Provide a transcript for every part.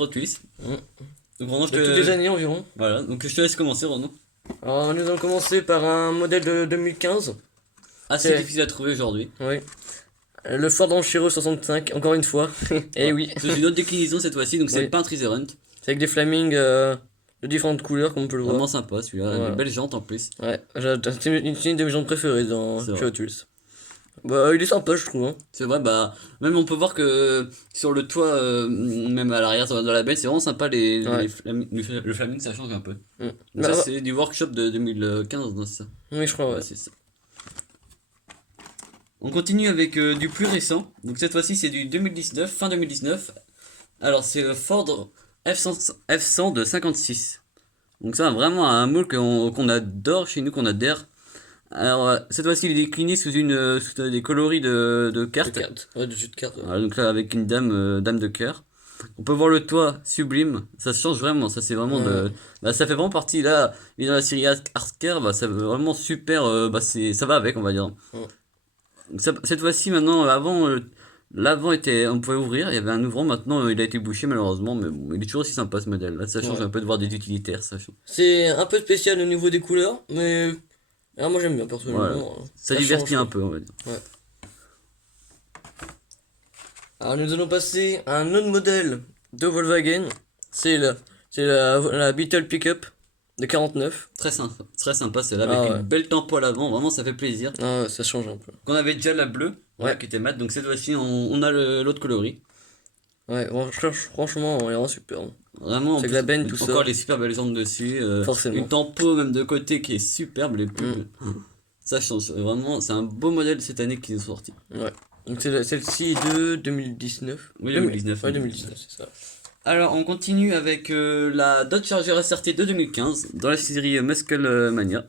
Hot Wheels. Donc Renaud, De toutes les années environ. Voilà, donc je te laisse commencer Renaud. Alors nous allons commencer par un modèle de 2015. Assez C'est- difficile à trouver aujourd'hui. Oui. Le Ford Ranchero 65, encore une fois. Et oui. C'est une autre déclinaison cette fois-ci, donc c'est Oui. pas un Treasure. C'est avec des Flaming de différentes couleurs, comme on peut le voir. Vraiment sympa celui-là, Voilà. des belles jantes en plus. Ouais, c'est une de mes jantes préférées dans C'est chez vrai. Hot Wheels. Bah, il est sympa, je trouve. Hein. C'est vrai, bah, même on peut voir que sur le toit, même à l'arrière, dans la benne, c'est vraiment sympa Ouais. le flaming, ça change un peu. Mm. Donc Bah, ça, c'est du workshop de 2015, non, c'est ça? oui, je crois, ouais. Ouais, c'est ça. On continue avec du plus récent. Donc cette fois-ci, c'est du 2019, fin 2019. Alors, c'est le Ford F100 de 56. Donc ça, vraiment un moule qu'on adore chez nous, qu'on adhère. Alors, cette fois-ci, il est décliné sous des coloris de De cartes. cartes. Ouais, de jeu de cartes. Ouais. Voilà, donc là, avec une dame de cœur. On peut voir le toit sublime. Ça se change vraiment. Ça, c'est vraiment Ouais. bah, ça fait vraiment partie, là, et dans la série Hardcore, bah, ça veut vraiment super. Bah, ça va avec, on va dire. Ouais. Donc cette fois-ci, maintenant, l'avant était, on pouvait ouvrir, il y avait un ouvrant, maintenant il a été bouché malheureusement, mais bon, il est toujours aussi sympa ce modèle. Là, ça change Ouais. un peu de voir des utilitaires, ça change. C'est un peu spécial au niveau des couleurs, mais ah, moi j'aime bien Voilà. personnellement. Ça Ça divertit change, un peu, on va dire. ouais. Alors nous allons passer à un autre modèle de Volkswagen. C'est la Beetle Pickup de 49. Très sympa celle-là, avec Ah ouais. une belle tempo à l'avant, vraiment ça fait plaisir. Ah ouais, ça change un peu. Qu'on avait déjà la bleue, voilà, Ouais. qui était mat, donc cette fois-ci on a l'autre coloris. Ouais, franchement, il est vraiment super. Hein. Vraiment, en C'est plus, que la benne, tout encore ça. les super belles jambes dessus, Forcément. une tempo même de côté qui est superbe, les pubs. Ça change, vraiment, c'est un beau modèle cette année qu'ils ont sorti. Ouais. Donc celle-ci est de 2019. Oui, 2019. Ouais, 2019, c'est ça. Alors, on continue avec la Dodge Charger SRT de 2015 dans la série Muscle Mania.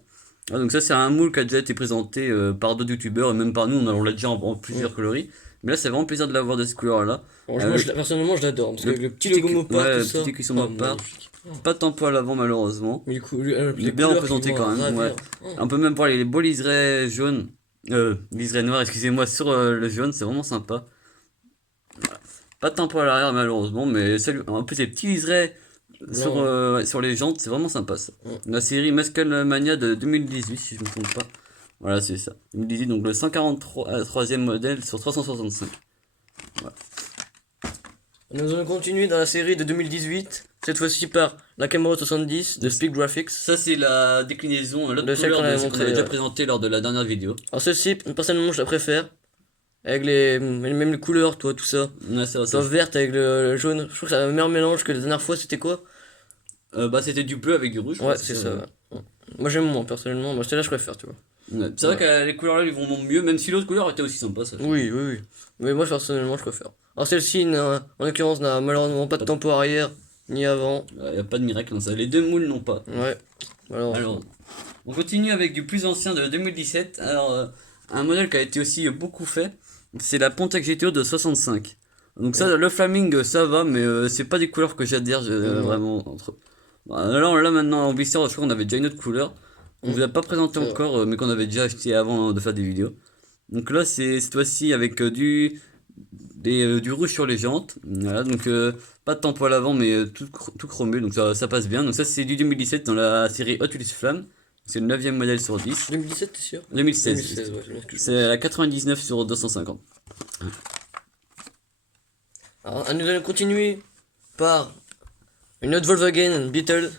Ah, donc ça, c'est un moule qui a déjà été présenté par d'autres youtubeurs et même par nous, on l'a déjà en plusieurs coloris. Mais là, c'est vraiment plaisir de l'avoir de cette couleur-là. Franchement, personnellement, je l'adore. Parce que le petit logo Mopar, ouais, tout ça. petit écusson Mopar. Magnifique. Pas de tempo à l'avant malheureusement. Mais du coup, Il est bien représenté quand même. Ouais. On peut même voir les beaux liserés jaunes, liserés noirs, excusez-moi, sur le jaune, c'est vraiment sympa. Pas de tempo à l'arrière malheureusement, mais en plus les petits liserés sur les jantes, c'est vraiment sympa ça. Ouais. La série Muscle Mania de 2018, si je me trompe pas. Voilà, c'est ça. 2018, donc le 143e modèle sur 365. Nous allons continuer dans la série de 2018. Cette fois-ci par la Camaro 70 de Speed Graphics. Ça, c'est la déclinaison, l'autre De celle couleur qu'on avait de ce qu'on montré, avait déjà ouais. présenté lors de la dernière vidéo. Alors celle-ci, personnellement, je la préfère. Avec même les couleurs, toi, tout ça. Ouais, c'est vrai, Soit verte avec le jaune. Je trouve que c'est un meilleur mélange que la dernière fois. C'était quoi? bah, c'était du bleu avec du rouge. je Ouais, crois, c'est ça. Ouais. Moi, j'aime moins, personnellement. Moi, celle-là, je préfère, tu vois. Ouais, c'est vrai que les couleurs là, ils vont mieux, même si l'autre couleur était aussi sympa, ça. Oui, oui, oui. Mais moi, personnellement, je préfère. Alors celle-ci, en l'occurrence, n'a malheureusement pas de tempo arrière, ni avant. Y a pas de miracle dans ça. Les deux moules n'ont pas. Ouais. Alors, on continue avec du plus ancien de 2017. Alors, un modèle qui a été aussi beaucoup fait, c'est la Pontiac GTO de 65. Donc ça, le Flaming, ça va, mais c'est pas des couleurs que j'adhère vraiment entre. Alors là maintenant en blister, je crois qu'on avait déjà une autre couleur. On vous a pas présenté encore, mais qu'on avait déjà acheté avant de faire des vidéos. Donc là, c'est cette fois-ci avec du rouge sur les jantes. Voilà, donc pas de tempo à l'avant, mais tout chromé, donc ça passe bien. Donc ça, c'est du 2017 dans la série Hot Wheels Flamme. C'est le 9ème modèle sur 10. 2017, t'es sûr? 2016. 2016, ouais, c'est bien ce que je C'est la 99 sur 250. Alors, nous allons continuer par une autre Volkswagen Beetle.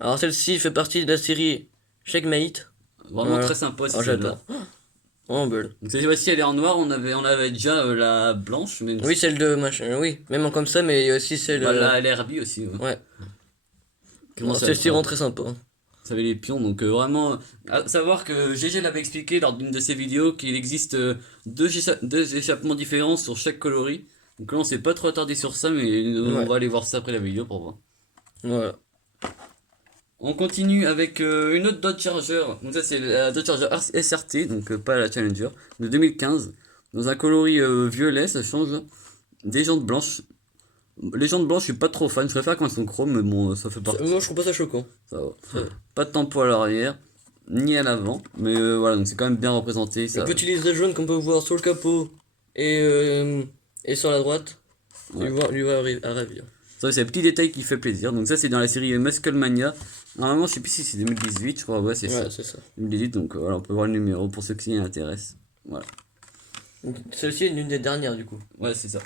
Alors, celle-ci fait partie de la série Checkmate. Vraiment Voilà. très sympa aussi Oh, celle-là. j'adore. Oh, belle. Donc cette fois-ci, elle est en noir. On avait déjà la blanche, mais Oui, celle de machin, oui. Même en comme ça, mais il y a aussi celle. voilà, elle est Herbie aussi. Ouais. Ouais. Comment Alors, ça celle-ci va rend très sympa. Hein. Ça avait les pions, donc vraiment. À savoir que GG l'avait expliqué lors d'une de ses vidéos qu'il existe deux échappements différents sur chaque coloris. Donc là, on s'est pas trop attardé sur ça, mais on va aller voir ça après la vidéo pour voir. Voilà. On continue avec une autre Dodge Charger. Donc ça, c'est la Dodge Charger SRT, donc pas la Challenger, de 2015. Dans un coloris violet, ça change. Des jantes blanches. Les jantes blanches, je suis pas trop fan. Je préfère quand elles sont chromes, mais bon, ça fait partie. Moi, je trouve pas ça choquant. Ça va. Ouais. Pas de tempo à l'arrière, ni à l'avant. Mais voilà, donc c'est quand même bien représenté. Ça. Le petit liseré jaune qu'on peut voir sur le capot et sur la droite, lui va à ravir. Ça, c'est un petit détail qui fait plaisir. Donc ça, c'est dans la série Musclemania. Normalement, je sais plus si c'est 2018, je crois. Ouais, c'est ça. Ouais, c'est ça. 2018, donc voilà, on peut voir le numéro pour ceux qui s'y intéressent. Voilà. Donc, celle-ci est l'une des dernières du coup. Ouais, c'est ça.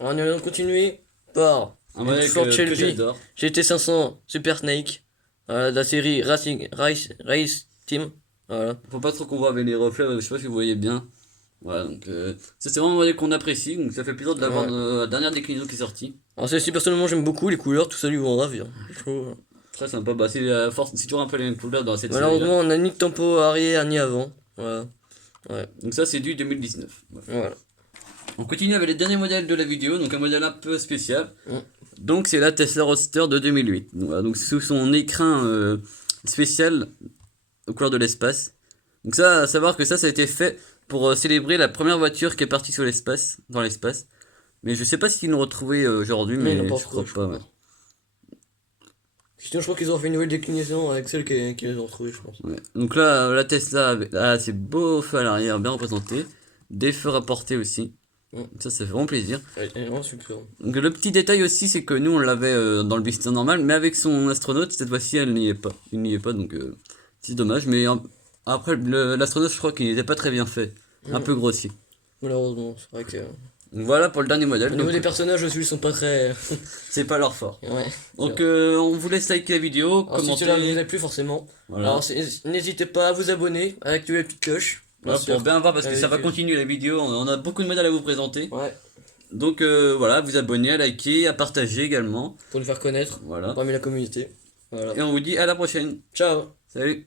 Alors, nous allons continuer par Un une modèle Ford que Shelby j'adore. GT500 Super Snake de la série Race Team. Voilà. Faut pas trop qu'on voit avec les reflets, je sais pas si vous voyez bien. Voilà, donc ça c'est vraiment un modèle qu'on apprécie, donc ça fait plaisir de l'avoir Ouais. dans la dernière déclinaison qui est sortie. Alors, celle-ci, personnellement, j'aime beaucoup les couleurs, tout ça lui vont ravir. Je trouve. Très sympa, bah c'est la force, c'est toujours un peu les mêmes couleurs dans cette série. Malheureusement, on n'a ni de tempo arrière ni avant. Voilà. Donc ça c'est du 2019. Voilà. Voilà. On continue avec les derniers modèles de la vidéo, donc un modèle un peu spécial. Mm. Donc c'est la Tesla Roadster de 2008. Donc, voilà, donc sous son écrin spécial aux couleurs de l'espace. Donc ça, à savoir que ça a été fait pour célébrer la première voiture qui est partie sur l'espace, dans l'espace. Mais je sais pas s'ils l'ont retrouvé aujourd'hui, Non, mais ils l'ont pas je crois retrouvé, pas. Ouais. Sinon, je crois qu'ils ont fait une nouvelle déclinaison avec celle qui les ont retrouvées, je pense. Ouais. Donc là, la Tesla, a ses beaux feux à l'arrière, bien représentés. Des feux rapportés aussi. Mm. Ça fait vraiment plaisir. Elle est vraiment super. Donc le petit détail aussi, c'est que nous on l'avait dans le Blister normal, mais avec son astronaute, cette fois-ci elle n'y est pas. Il n'y est pas, donc c'est dommage. Mais après, l'astronaute, je crois qu'il n'était pas très bien fait. Un peu grossier. Malheureusement, c'est vrai que. Donc voilà pour le dernier modèle. Au niveau Donc, des personnages aussi, ils sont pas très. c'est pas leur fort. Ouais. Donc on vous laisse liker la vidéo, Alors, si commenter. cela vous a plu, forcément. Voilà. Alors, n'hésitez pas à vous abonner, à activer la petite cloche. Voilà, pour bien voir parce que Avec- ça va continuer la vidéo. On a beaucoup de modèles à vous présenter. Ouais, Donc voilà, à vous abonner, à liker, à partager également. pour nous faire connaître Voilà. parmi la communauté. Voilà. Et on vous dit à la prochaine. Ciao! Salut.